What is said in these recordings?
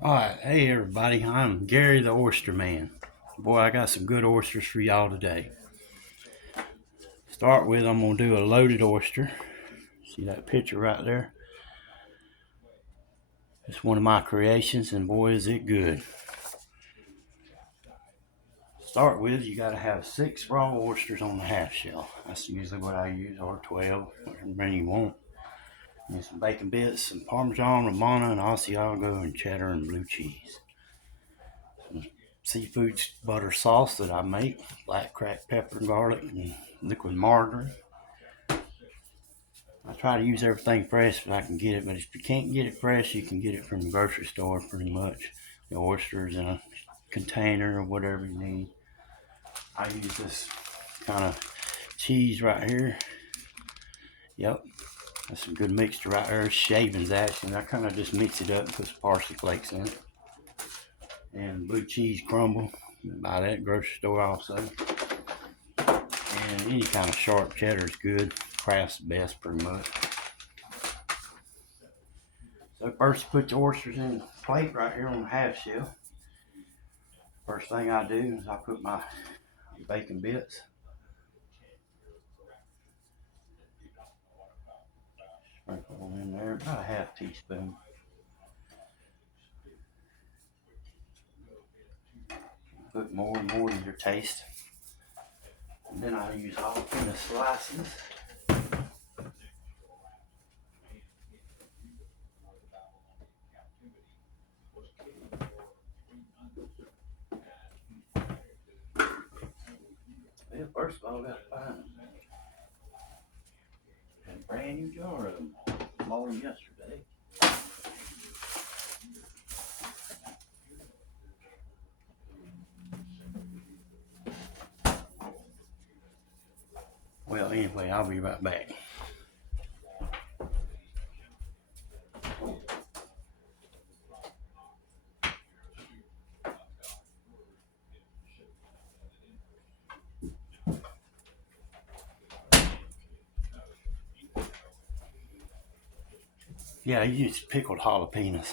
Alright, hey everybody, I'm Gary the Oyster Man. Boy, I got some good oysters for y'all today. Start with, I'm going to do a loaded oyster. See that picture right there? It's one of my creations, and boy, is it good. Start with, you got to have 6 raw oysters on the half shell. That's usually what I use, or 12, whatever many you want. And some bacon bits, some Parmesan, Romano, and Asiago, and cheddar, and blue cheese. Some seafood butter sauce that I make, black cracked pepper, garlic, and liquid margarine. I try to use everything fresh if I can get it, but if you can't get it fresh, you can get it from the grocery store pretty much. The oysters in a container or whatever you need. I use this kind of cheese right here. Yep, that's a good mixture right there. Shavings actually. I kind of just mix it up and put some parsley flakes in it. And blue cheese crumble. Buy that at the grocery store also. And any kind of sharp cheddar is good. Kraft's the best pretty much. So first you put the oysters in a plate right here on the half shell. First thing I do is I put my bacon bits. Sprinkle them in there, about a half teaspoon. Put more and more to your taste. And then I use jalapeno slices. Well, first of all, I got to find a brand new jar of them. Bought them yesterday. Well, anyway, I'll be right back. Yeah, I use pickled jalapenos.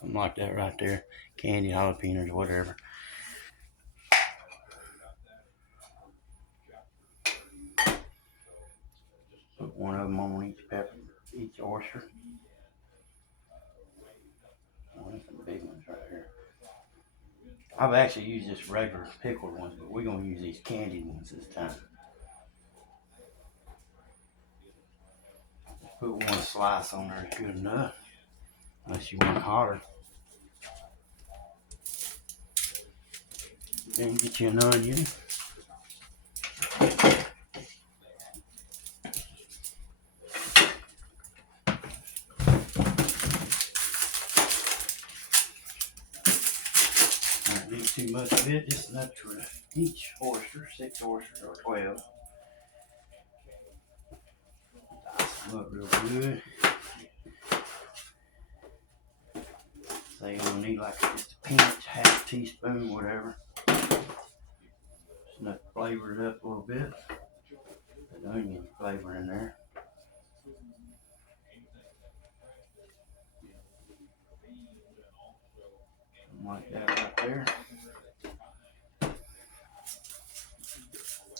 Something like that right there. Candied jalapenos or whatever. Put one of them on each pepper, each oyster. Oh, that's some big ones right here. I've actually used just regular pickled ones, but we're gonna use these candied ones this time. Put one slice on there is good enough, unless you want it hotter. Then get you an onion. Don't need too much of it, just enough for each oyster, 6 oysters or 12. Dice them up real good. Say you're gonna need like just a pinch, half teaspoon, whatever. Just enough to flavor it up a little bit. That onion flavor in there. Something like that right there.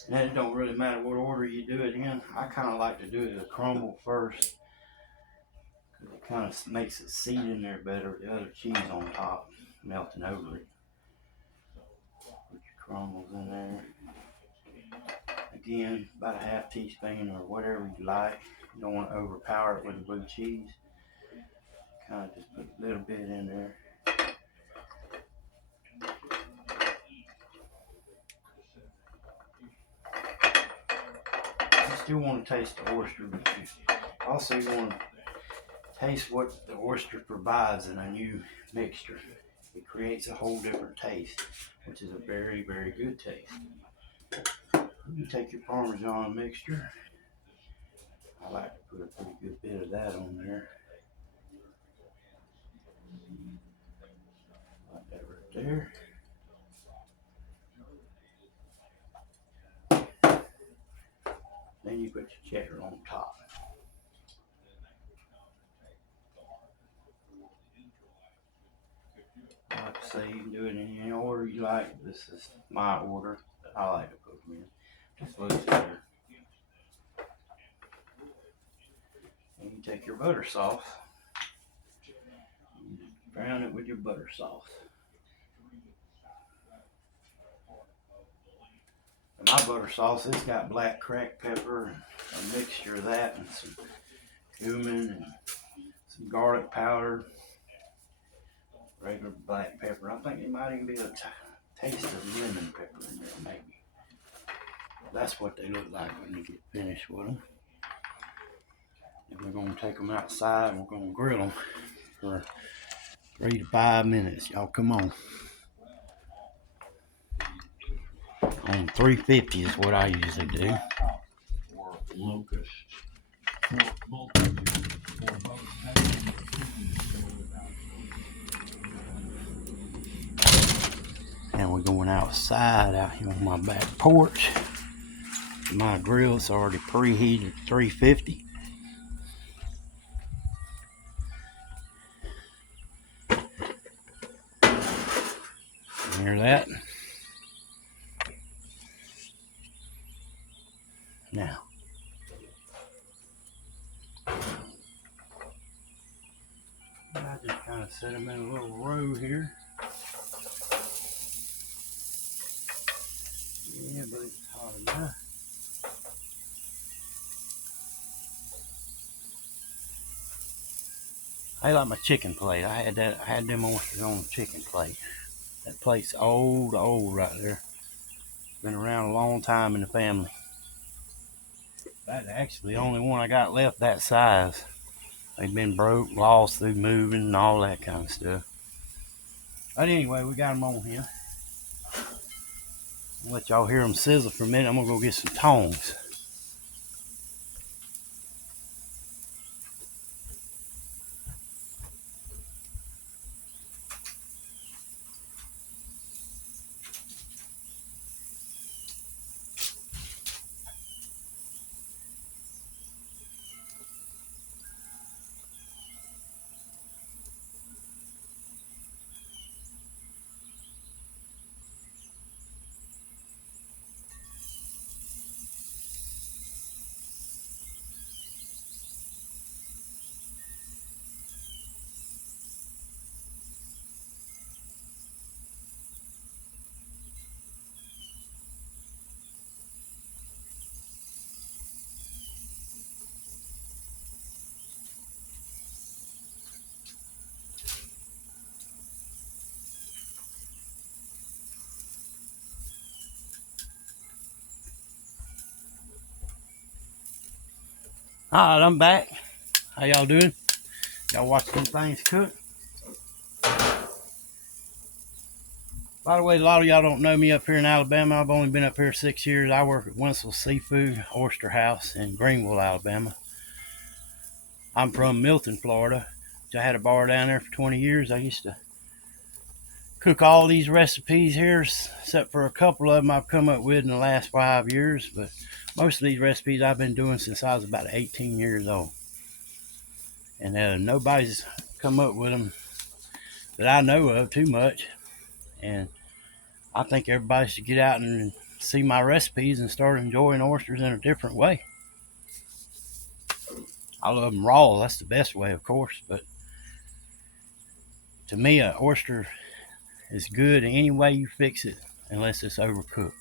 And it don't really matter what order you do it in. I kind of like to do it a crumble first. It kind of makes it seat in there better. The other cheese on top, melting over it. Put your crumbles in there. Again, about a half teaspoon or whatever you like. You don't want to overpower it with the blue cheese. Kind of just put a little bit in there. You still want to taste the oyster, but you also want to taste what the oyster provides in a new mixture. It creates a whole different taste, which is a very, very good taste. You take your Parmesan mixture. I like to put a pretty good bit of that on there. Like that right there. Then you put your cheddar on top. Like I say, you can do it in any order you like. This is my order that I like to cook them in. Just looks better. And you take your butter sauce, brown it with your butter sauce. And my butter sauce, it's got black cracked pepper, a mixture of that, and some cumin and some garlic powder, regular black pepper. I think there might even be a taste of lemon pepper in there, maybe. That's what they look like when you get finished with them. And we're going to take them outside and we're going to grill them for 3 to 5 minutes. Y'all come on. On 350 is what I usually do. And we're going outside out here on my back porch. My grill's already preheated at 350. Hear that? Now, I just kind of set them in a little row here. Yeah, but it's hot enough. I like my chicken plate. I had them oysters on the chicken plate. That plate's old right there. Been around a long time in the family. That's actually the only one I got left that size. They've been broke, lost through moving and all that kind of stuff. But anyway, we got them on here. I'll let y'all hear them sizzle for a minute. I'm gonna go get some tongs. Alright, I'm back. How y'all doing? Y'all watching them things cook? By the way, a lot of y'all don't know me up here in Alabama. I've only been up here 6 years. I work at Winslow Seafood Oyster House in Greenville, Alabama. I'm from Milton, Florida. I had a bar down there for 20 years. I used to cook all these recipes here, except for a couple of them I've come up with in the last 5 years. But most of these recipes I've been doing since I was about 18 years old. And nobody's come up with them that I know of too much. And I think everybody should get out and see my recipes and start enjoying oysters in a different way. I love them raw. That's the best way, of course. But to me, an oyster is good any way you fix it, unless it's overcooked.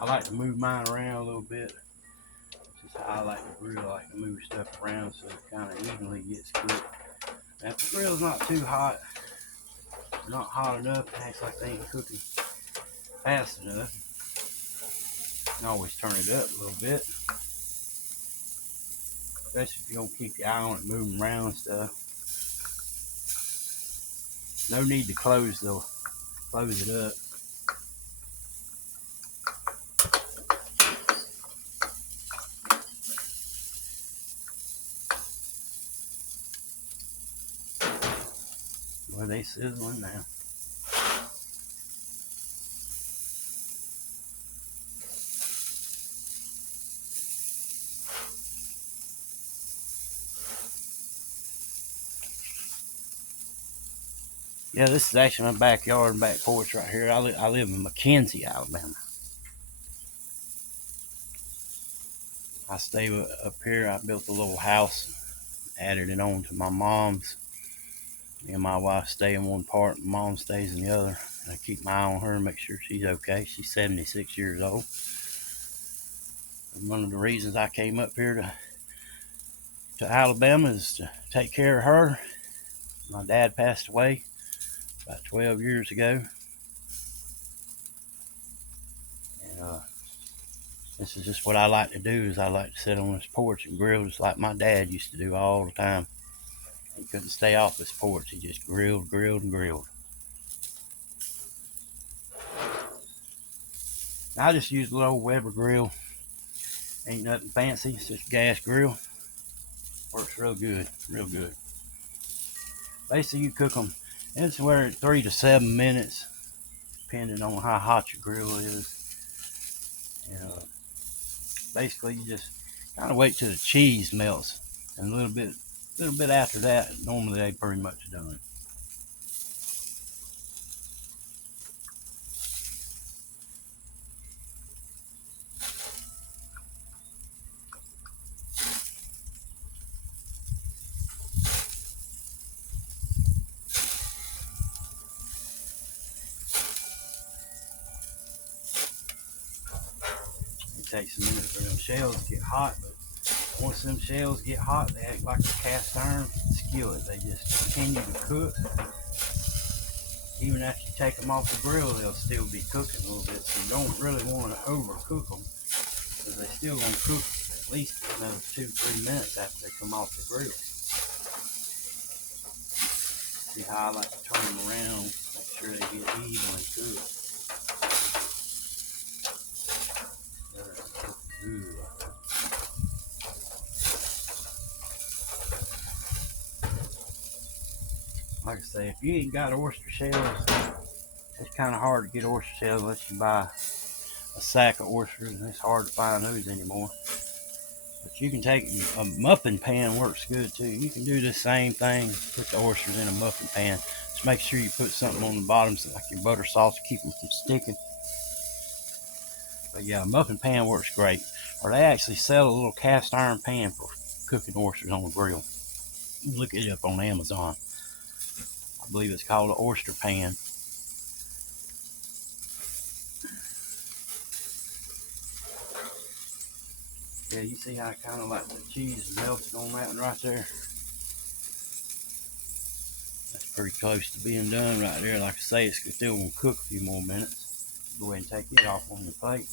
I like to move mine around a little bit. This is how I like to grill. I like to move stuff around so it kind of evenly gets cooked. Now, if the grill's not too hot, or not hot enough, it acts like they ain't cooking fast enough. You can always turn it up a little bit. Especially if you're going to keep your eye on it, moving around and stuff. No need to close it up. Well, they sizzling now. Yeah, this is actually my backyard and back porch right here. I live in McKenzie, Alabama. I stay up here. I built a little house, added it on to my mom's. Me and my wife stay in one part, mom stays in the other. And I keep my eye on her and make sure she's okay. She's 76 years old. And one of the reasons I came up here to Alabama is to take care of her. My dad passed away about 12 years ago. And this is just what I like to do is I like to sit on this porch and grill just like my dad used to do all the time. He couldn't stay off this porch. He just grilled, grilled, and grilled. I just use a little Weber grill. Ain't nothing fancy. It's just a gas grill. Works real good, real good. Basically, you cook them anywhere 3 to 7 minutes, depending on how hot your grill is. And basically, you just kind of wait till the cheese melts, and a little bit after that, normally they pretty much done. It takes a minute for them shells to get hot, but once them shells get hot, they act like a cast iron skillet. They just continue to cook. Even after you take them off the grill, they'll still be cooking a little bit. So you don't really want to overcook them because they're still going to cook at least another 2-3 minutes after they come off the grill. See how I like to turn them around, make sure they get evenly cooked. Good. Like I say, if you ain't got oyster shells, it's kind of hard to get oyster shells unless you buy a sack of oysters, and it's hard to find those anymore. But you can take a muffin pan, works good too. You can do the same thing, put the oysters in a muffin pan. Just make sure you put something on the bottom, so like your butter sauce, to keep them from sticking. But yeah, a muffin pan works great. Or they actually sell a little cast iron pan for cooking oysters on the grill. Look it up on Amazon. I believe it's called an Oyster pan. Yeah, you see how kind of like the cheese melted on that one right there? That's pretty close to being done right there. Like I say, it's still going to cook a few more minutes. Go ahead and take it off on your plate.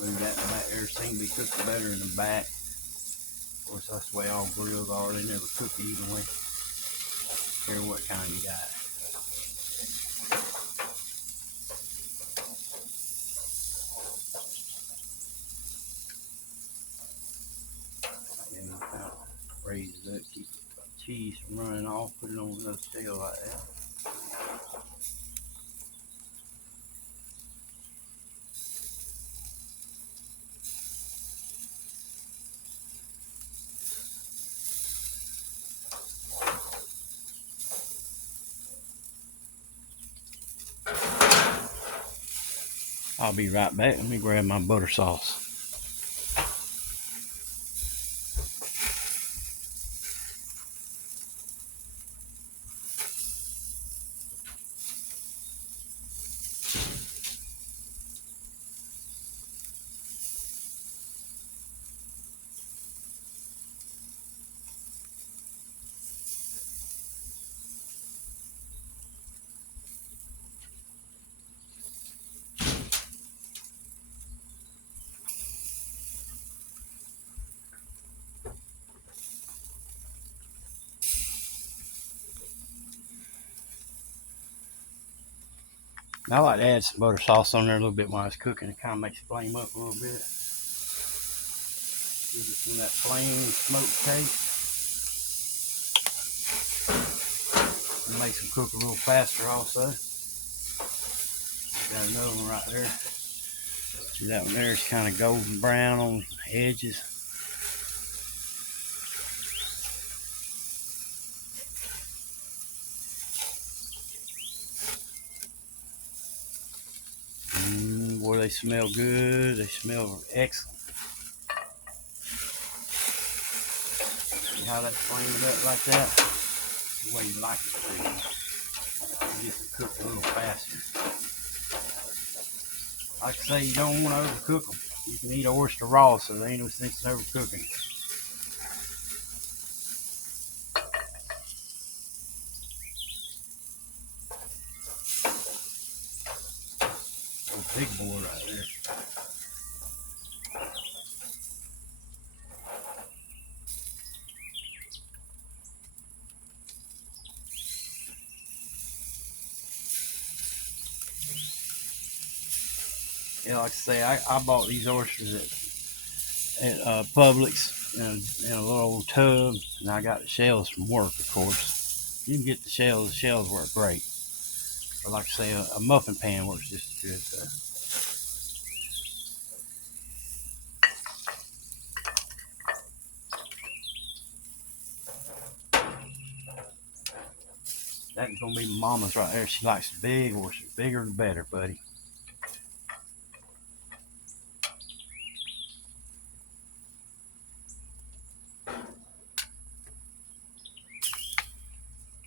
Move that back there. Seem to be cooking better in the back. Of course, that's the way all grills are. They never cook evenly. Care what kind you got. And you kind of raise it up, keep the cheese from running off. Put it on another shell like that. I'll be right back. Let me grab my butter sauce. I like to add some butter sauce on there a little bit while it's cooking. It kind of makes it flame up a little bit. Gives it some of that flame smoke taste. It makes them cook a little faster also. Got another one right there. See that one there is kind of golden brown on the edges. Boy, they smell good. They smell excellent. See how that's flaming up like that? The way you like it to. You get to cook a little faster. Like I say, you don't want to overcook them. You can eat oyster raw, so there ain't no sense in overcooking. Big boy right there. Yeah, like I say, I bought these oysters at Publix in a little old tub, and I got the shells from work, of course. You can get the shells work great. But like I say, a muffin pan works just as good. So. That's gonna be Mama's right there. She likes the big oysters. Bigger the better, buddy.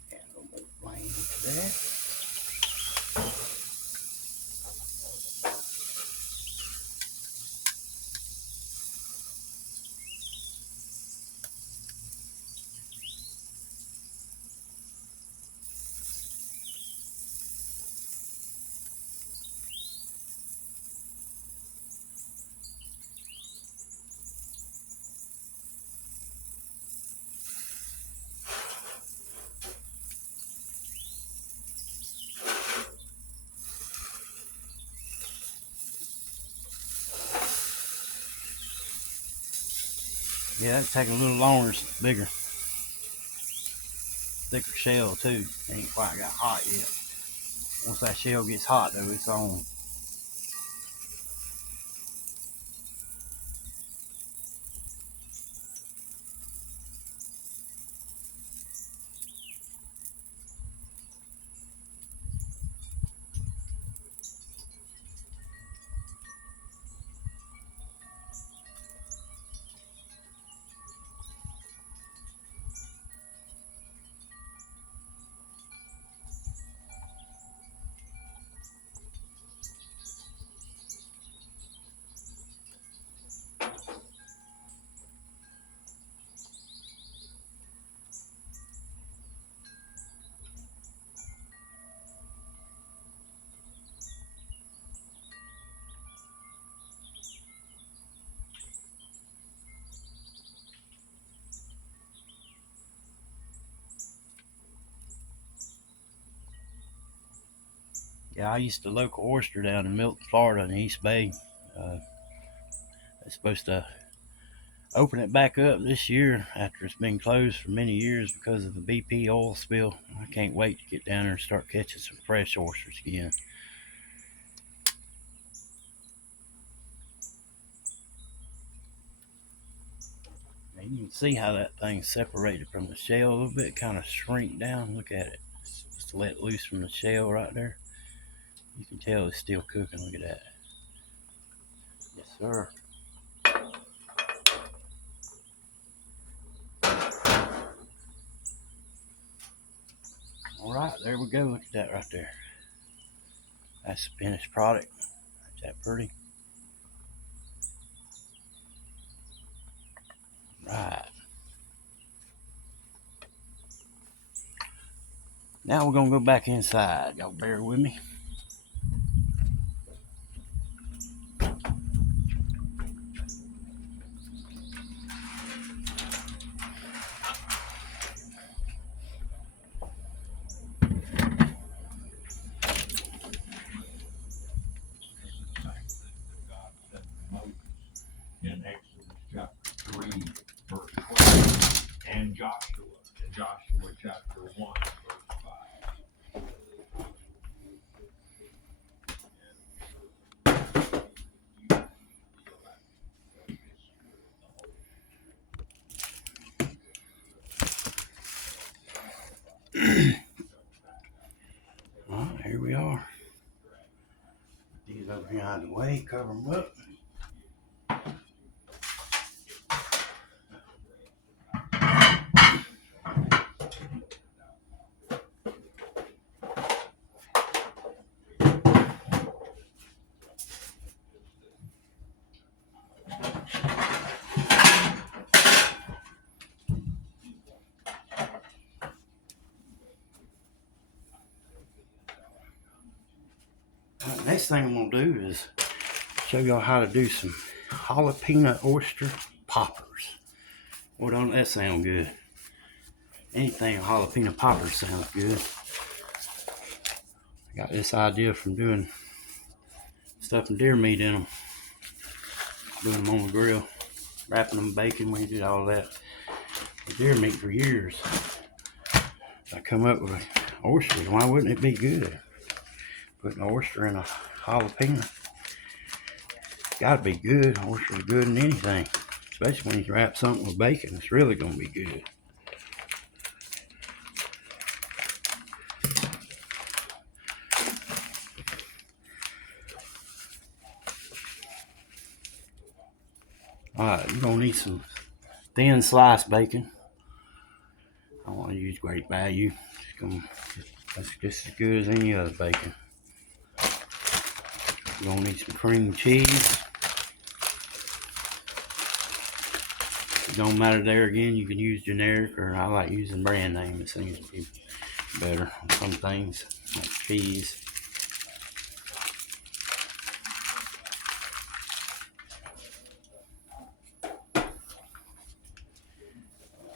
And a little more flame into that. Yeah, that'd take a little longer. It's bigger. Thicker shell too. Ain't quite got hot yet. Once that shell gets hot though, it's on. Yeah, I used to local oyster down in Milton, Florida, in the East Bay. They're supposed to open it back up this year after it's been closed for many years because of the BP oil spill. I can't wait to get down there and start catching some fresh oysters again. And you can see how that thing's separated from the shell a little bit, kind of shrink down. Look at it. It's just let loose from the shell right there. You can tell it's still cooking. Look at that. Yes, sir. All right, there we go. Look at that right there. That's the finished product. Is that pretty? Right. Now we're gonna go back inside. Y'all bear with me. In Exodus chapter 3, verse 12, and Joshua in Joshua chapter 1, verse 5. out of the way, cover them up. Next thing I'm gonna do is show y'all how to do some jalapeno oyster poppers. Well, don't that sound good? Anything jalapeno poppers sounds good. I got this idea from doing stuffing deer meat in them, doing them on the grill, wrapping them in bacon. We did all that with deer meat for years. I come up with oysters. Why wouldn't it be good? Putting an oyster in a jalapeno. Gotta be good. Oyster's good in anything, especially when you wrap something with bacon. It's really gonna be good. Alright, you're gonna need some thin sliced bacon. I want to use great value. That's just as good as any other bacon. You're gonna need some cream cheese. It don't matter there again, you can use generic, or I like using brand name. It seems to be better on some things, like cheese.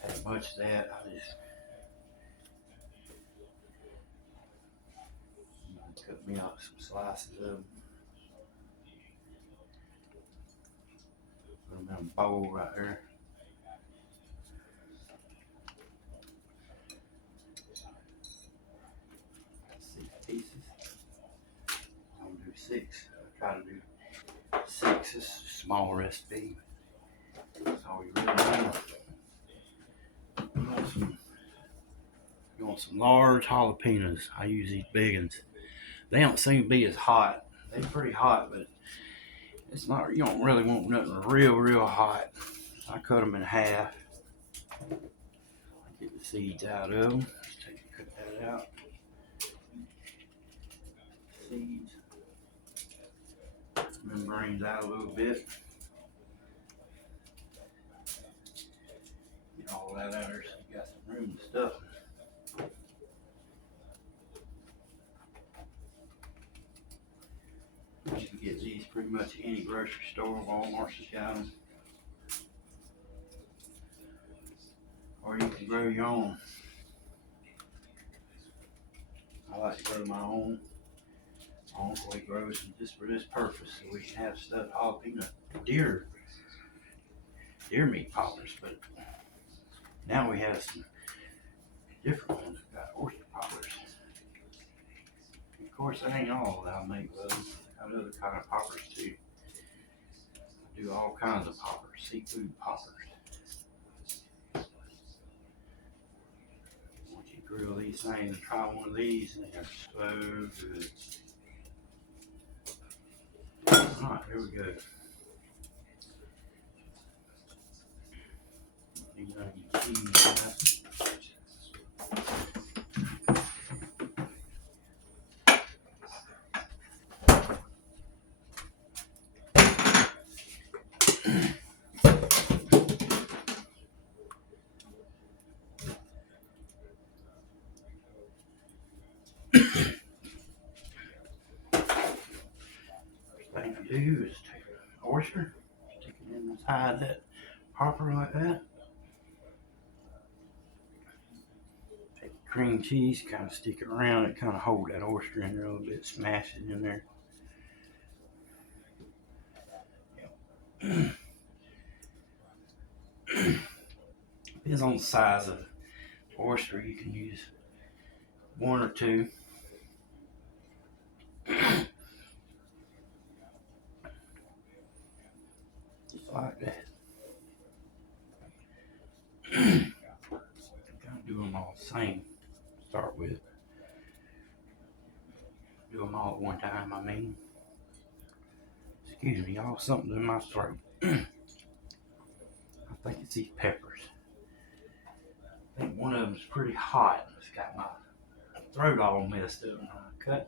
Take a bunch of that. I just cut me up some slices of them. Put them in a bowl right there. 6 pieces. I'm gonna do 6. I try to do 6. It's a small recipe. That's all you really need. You want some large jalapenos. I use these big ones. They don't seem to be as hot. They're pretty hot, but it's not. You don't really want nothing real hot. I cut them in half. Get the seeds out of them. Cut that out. Seeds. Membranes out a little bit. Get all that out there so you got some room to stuff them. You can get these pretty much at any grocery store. Walmart's has got them. Or you can grow your own. I like to grow my own. My uncle grows them just for this purpose, so we can have stuffed jalapeno deer meat poppers. But now we have some different ones. We've got oyster poppers. Of course, that ain't all that I make with them. I got other kind of poppers too. I do all kinds of poppers, seafood poppers. Once you grill these things and try one of these, and they're so good. Alright, here we go. These are cheese. Thing to do is take an oyster, stick it inside that popper like that. Take cream cheese, kind of stick it around it, kind of hold that oyster in there a little bit, smash it in there. Depends on the size of the oyster. You can use 1 or 2. Just like that. Kind of do them all the same. Start with. Do them all at one time, I mean. Excuse me, y'all, something's in my throat. I think it's these peppers. I think one of them's pretty hot. It's got my throat all messed up when I cut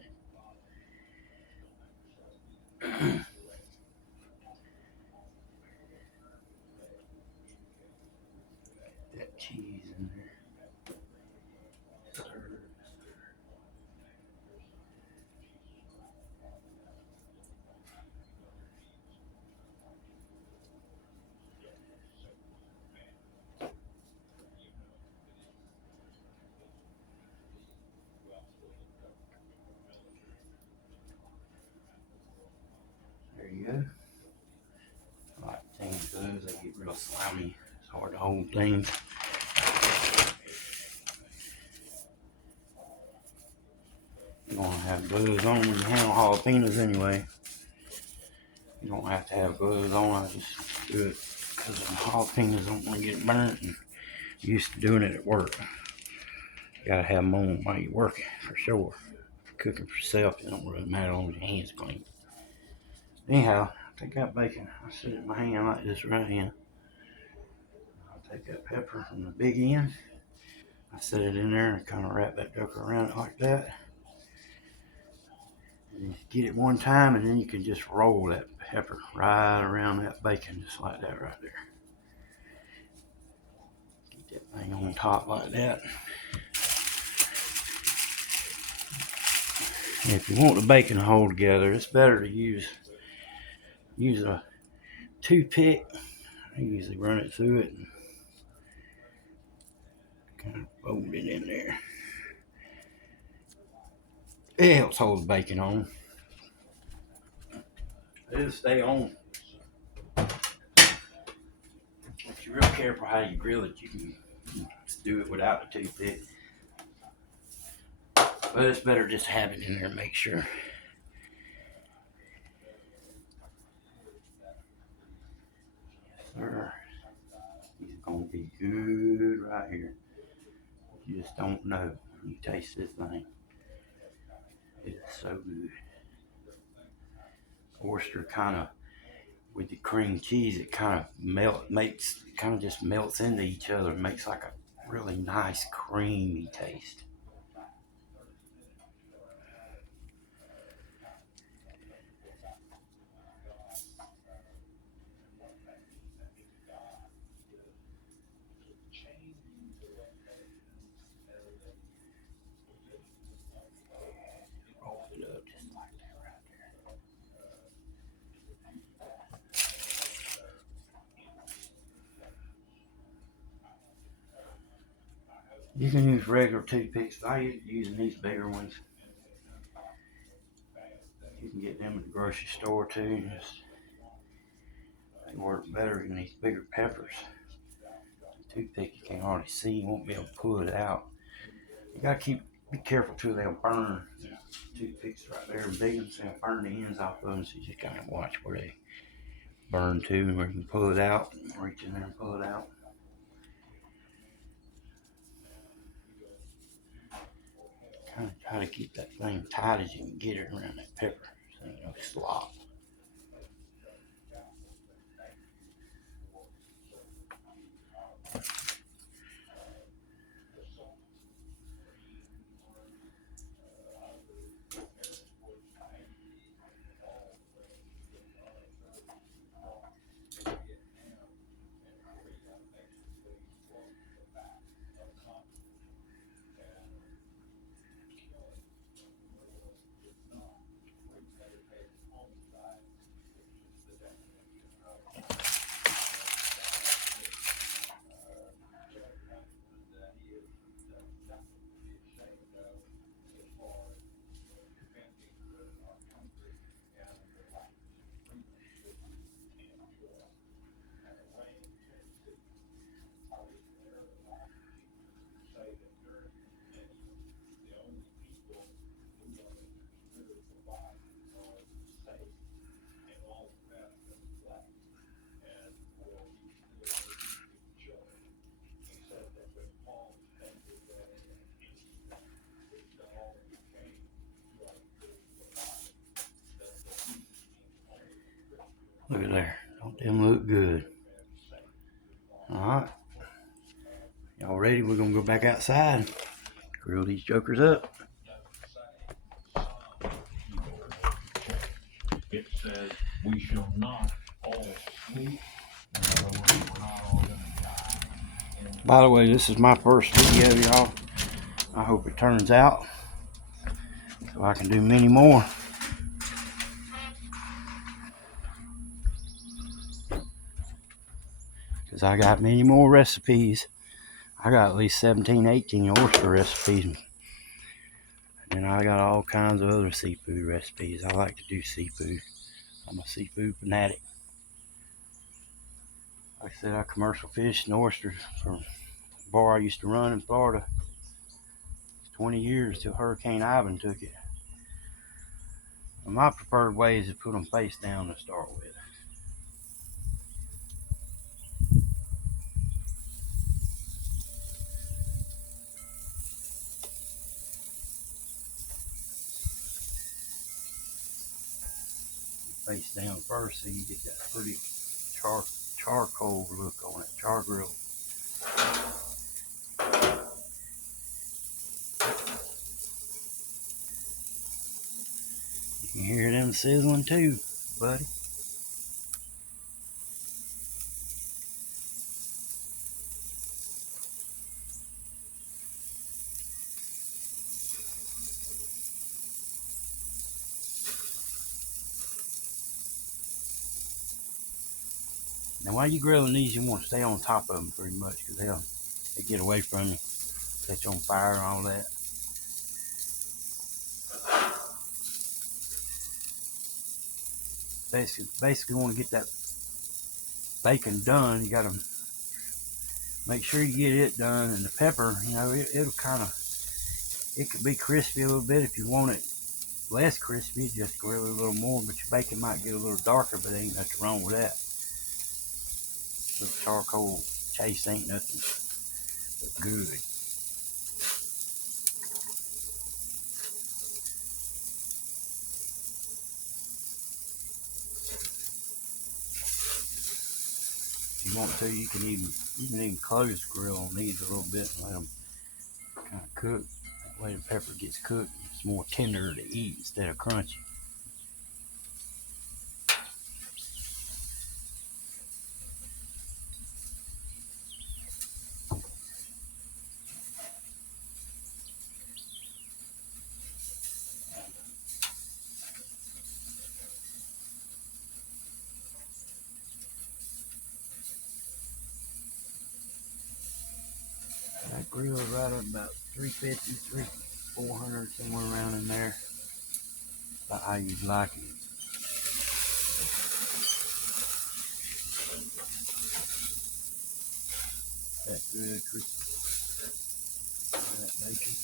it. That cheese in there. There you go. I like things those. They get real slimy. It's hard to hold things. You don't have gloves on when you handle jalapenos anyway. You don't have to have gloves on. I just do it because the jalapenos don't want to get burnt. And I'm used to doing it at work. You gotta have them on while you're working for sure. Cooking for yourself, it don't really matter as long as your hands clean. Anyhow, take that bacon. I set it in my hand like this right here. I'll take that pepper from the big end. I set it in there and kind of wrap that joker around it like that. And get it one time, and then you can just roll that pepper right around that bacon, just like that right there. Get that thing on top like that. And if you want the bacon to hold together, it's better to use a toothpick. I usually run it through it and kind of fold it in there. It helps hold the bacon on. It'll stay on. If you're real careful how you grill it, you can do it without the toothpick. But it's better just to have it in there and make sure. Yes, sir. He's gonna be good right here. You just don't know when you taste this thing. It is so good. Oyster kind of with the cream cheese, it kind of just melts into each other and makes like a really nice creamy taste. Roll it up just like that right there. You can use regular toothpicks. I using these bigger ones. You can get them at the grocery store too. They work better than these bigger peppers. The toothpick you can't hardly see. You won't be able to pull it out. You gotta be careful too. They'll burn. Toothpicks right there, big ones. They'll burn the ends off of them. So you just gotta watch where they burn too, where you can pull it out. Reach in there and pull it out. Kind of try to keep that thing tight as you can get it around that pepper, so you don't slop. good. Alright. Y'all ready? We're gonna go back outside and grill these jokers up. It says we shall not all sleep. In other words, we're not all gonna die. By the way, this is my first video, y'all. I hope it turns out so I can do many more. Because I got many more recipes. I got at least 17, 18 oyster recipes. And I got all kinds of other seafood recipes. I like to do seafood. I'm a seafood fanatic. Like I said, I commercial fish and oysters from the bar I used to run in Florida. 20 years till Hurricane Ivan took it. And my preferred way is to put them face down to start with. Face down first so you get that pretty charcoal look on it, char grill. You can hear them sizzling too, buddy. Now while you're grilling these, you want to stay on top of them pretty much because they get away from you, catch on fire and all that. Basically want to get that bacon done. You got to make sure you get it done, and the pepper, you know, it'll kind of, it could be crispy a little bit. If you want it less crispy, just grill it a little more, but your bacon might get a little darker, but there ain't nothing wrong with that. Little charcoal chase ain't nothing but good. If you want to, you can even close the grill on these a little bit and let them kind of cook. That way the pepper gets cooked. It's more tender to eat instead of crunchy. That grill is right at about 350, 400, somewhere around in there. About how you like it. That good crispy. That bacon.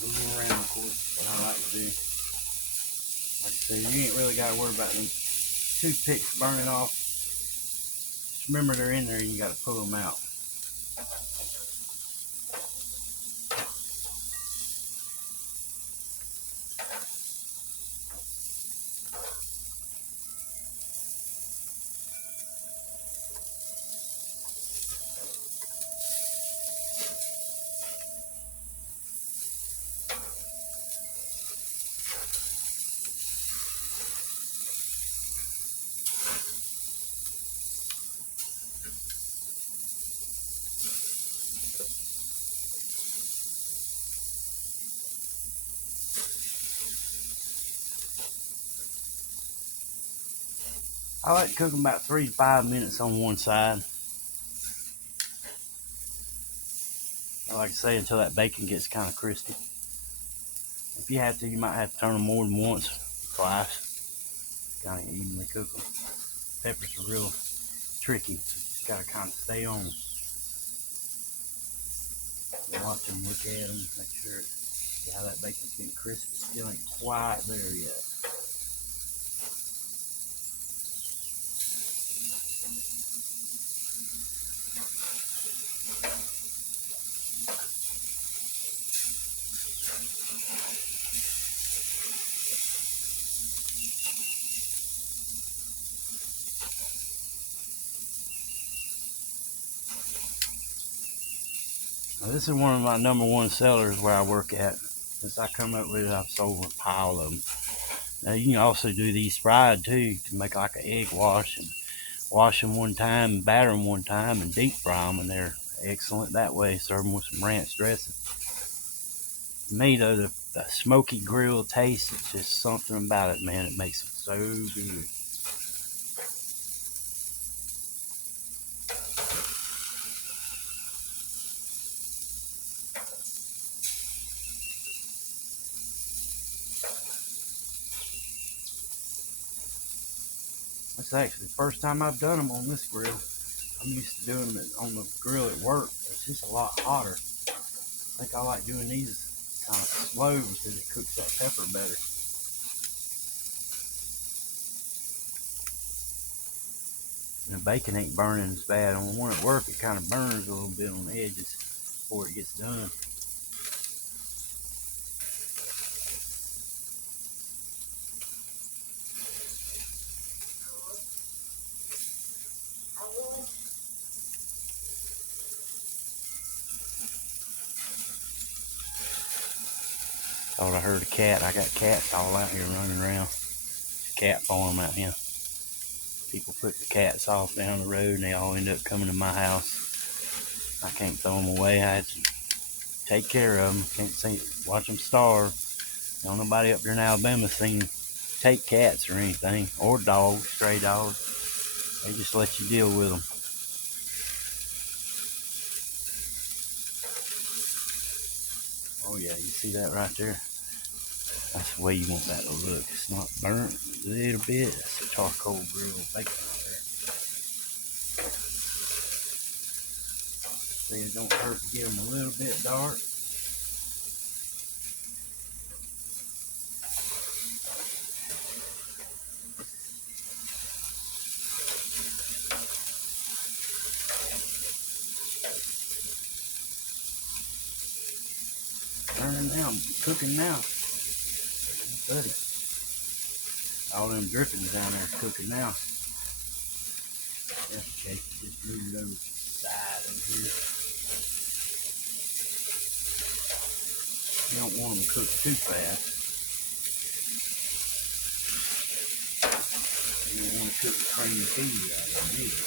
Moving around, of course, what I like to do. Like I said, you ain't really got to worry about them toothpicks burning off. Just remember they're in there and you got to pull them out. I like to cook them about 3 to 5 minutes on one side. Like I say, until that bacon gets kind of crispy. If you have to, you might have to turn them more than once, twice. Kind of evenly cook them. Peppers are real tricky. You just got to kind of stay on them. Watch them, look at them, make sure see how that bacon's getting crispy. Still ain't quite there yet. Now, this is one of my #1 sellers where I work at. Since I come up with it, I've sold a pile of them. Now you can also do these fried too. You can make like an egg wash and wash them one time, batter them one time, and deep fry them, and they're excellent that way. Serve them with some ranch dressing. To me though, the smoky grill taste, it's just something about it, man. It makes them so good. That's actually the first time I've done them on this grill. I'm used to doing it on the grill at work. It's just a lot hotter. I think I like doing these kind of slow because it cooks that pepper better. And the bacon ain't burning as bad. On the one at work, it kind of burns a little bit on the edges before it gets done. Thought I heard a cat. I got cats all out here running around. It's a cat farm out here. People put the cats off down the road and they all end up coming to my house. I can't throw them away. I have to take care of them. Can't see, watch them starve. Don't nobody up here in Alabama seen take cats or anything, or dogs, stray dogs. They just let you deal with them. Oh yeah, you see that right there? That's the way you want that to look. It's not burnt a little bit. That's a charcoal grill bacon right there. See, it don't hurt to give them a little bit dark. Burning now, cooking now. Buddy. All them drippings down there cooking now. That's okay. Just move it over to the side in here. You don't want them to cook too fast. You don't want to cook the cream cheese out of them either.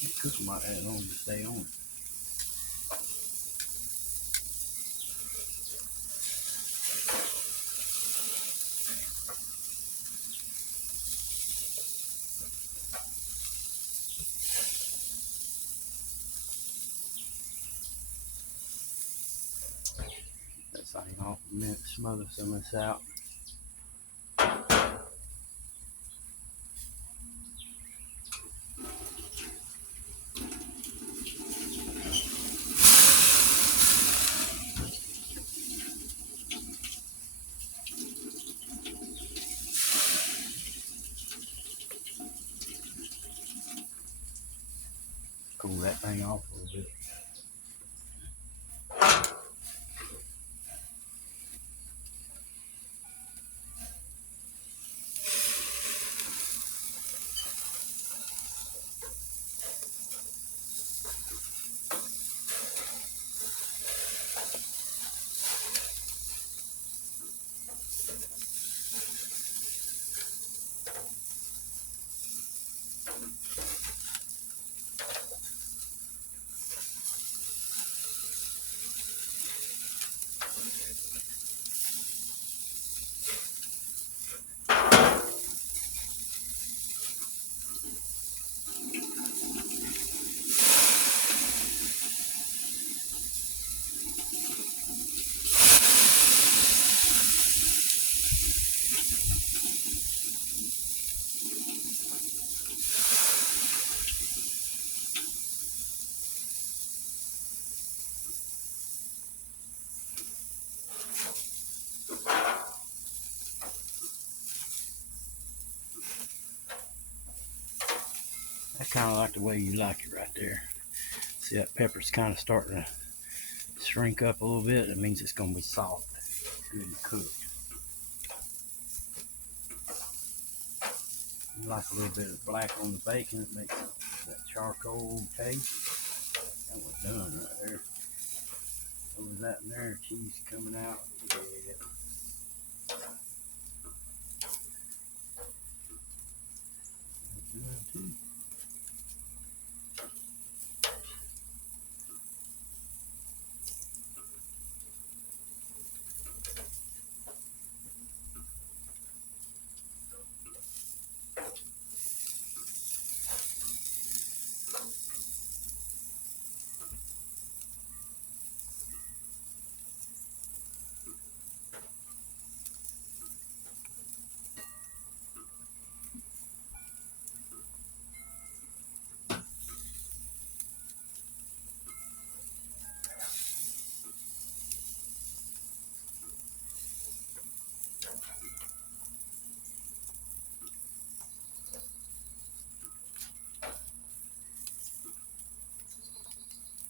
Can't cook them like that long to stay on. That thing off a minute, smother some of this out. Cool that thing off a little bit. I kind of like the way you like it right there. See, that pepper's kind of starting to shrink up a little bit. It means it's going to be soft. good and cooked. You like a little bit of black on the bacon, it makes that charcoal taste. That was done right there. What was that in there? Cheese coming out. Yeah. That's done too.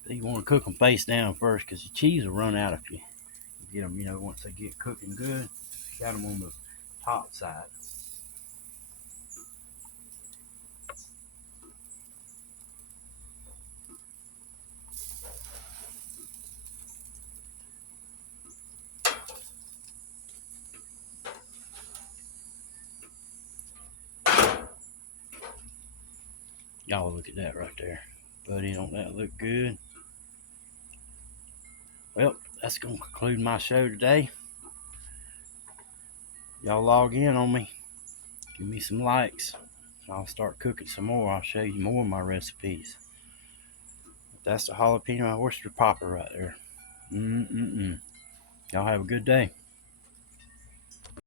You want to cook them face down first because the cheese will run out if you get them, once they get cooking good. You got them on the top side. Y'all look at that right there. Buddy, don't that look good? Well, that's going to conclude my show today. Y'all log in on me. Give me some likes. I'll start cooking some more. I'll show you more of my recipes. That's the jalapeno oyster popper right there. Y'all have a good day.